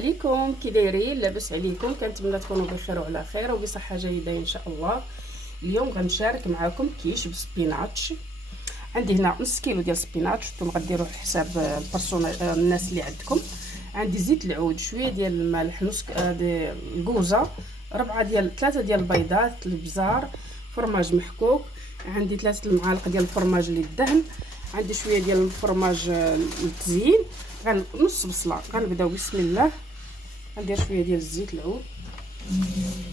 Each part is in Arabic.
عليكم كي دايرين؟ لاباس عليكم؟ كنتمنى تكونوا بخير وعلى خير وبصحه جيده ان شاء الله. اليوم غنشارك معكم كيش بالسبيناتش. عندي هنا نص كيلو ديال السبيناتش، نتوما غديروا على حساب الناس اللي عندكم. عندي زيت العود، شويه ديال الملح، نص الكوزه، ثلاثه ديال البيضات، البزار، فرماج محكوك. عندي 3 المعالق ديال الفرماج اللي الدهن. عندي شويه ديال الفرماج للتزيين. نص بصله. غنبداو بسم الله. غندير شويه ديال الزيت العود،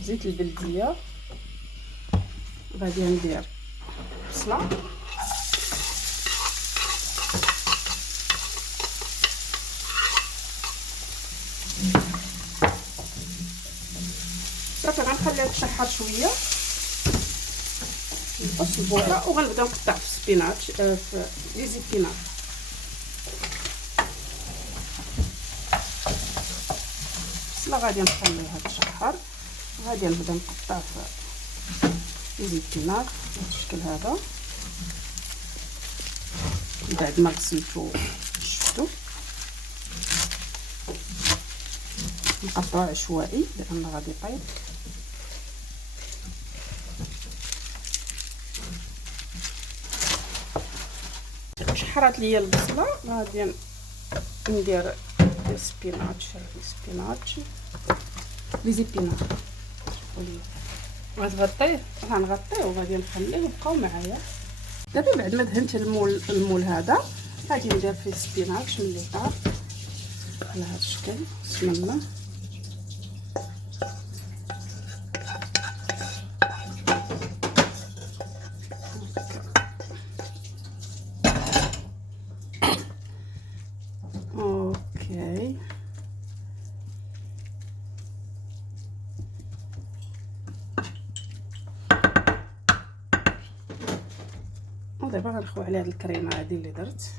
زيت البلديه، غادي ندير بصله، صافي غنخليها تشحر شويه، نقص البوطه وغنبدا نقطع في السبيناتش، في لي زيبينات. البصله غادي نخليها تشحر، غادي نبدا نقطع في لي زيبينات بهذا الشكل هذا. بعد ما غسلتو شفتو نقطعو عشوائي لان غادي يطيب. شحرات ليا البصله، غادي ندير السبيناتش، لي زيبينات غنغطيه وغادي نخليه يبقاو معايا. دابا بعد ما دهنت المول هذا، غادي ندير فيه السبيناتش من اللي طاب على هذا الشكل. بسم الله. اوكي، ودابا غنخوي على هاد الكريمه هادي اللي درت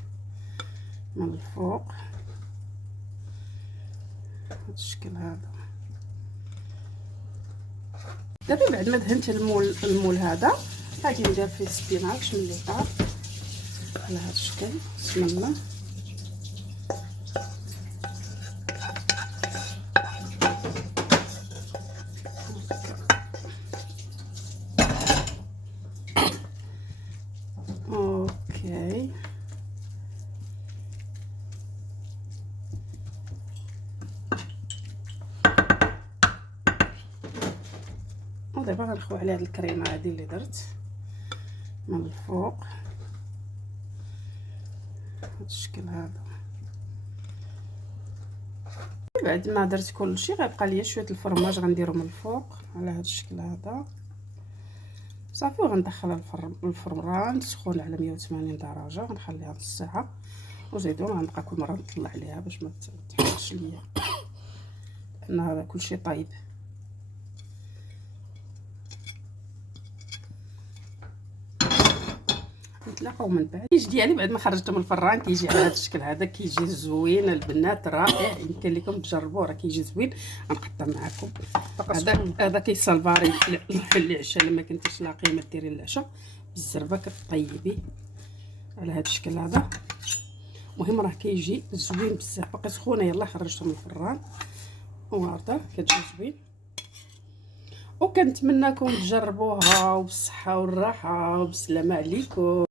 من الفوق بهذا الشكل هذا. دابا بعد ما دهنت المول هذا، غادي ندير فيه السبيناتش من اللي طاب على هذا الشكل. بسم الله. اوكي، ودابا غنخوي على هاد الكريمه هادي اللي درت من الفوق بهذا الشكل هذا. بعد ما درت كلشي غيبقى ليا شويه الفرماج غنديرو من الفوق على هذا الشكل هذا. صافي، وغندخلها الفران سخون على 180 درجه، غنخليها نص ساعه وزيدون غنبقى كل مره نطلع عليها باش ما تحرقش ليا، لان هذا كلشي طايب. نتلاقاو من بعد. الكيش ديالي بعد ما خرجته من الفران كيجي على هذا الشكل هذا، كيجي زوين البنات، رائع. يمكن لكم تجربوه، راه كيجي زوين. غنقطع معكم. هذا كيصالفاري العشاء، لما كنتيش لاقيه ما ديري العشاء بالزربه كطيبي على هذا الشكل هذا. المهم راه كيجي زوين بزاف. باقي سخونه، يلا خرجته من الفران وهذا كتجي زوين. وكنتمنىكم تجربوها وبالصحه والراحه وبسلامه عليكم.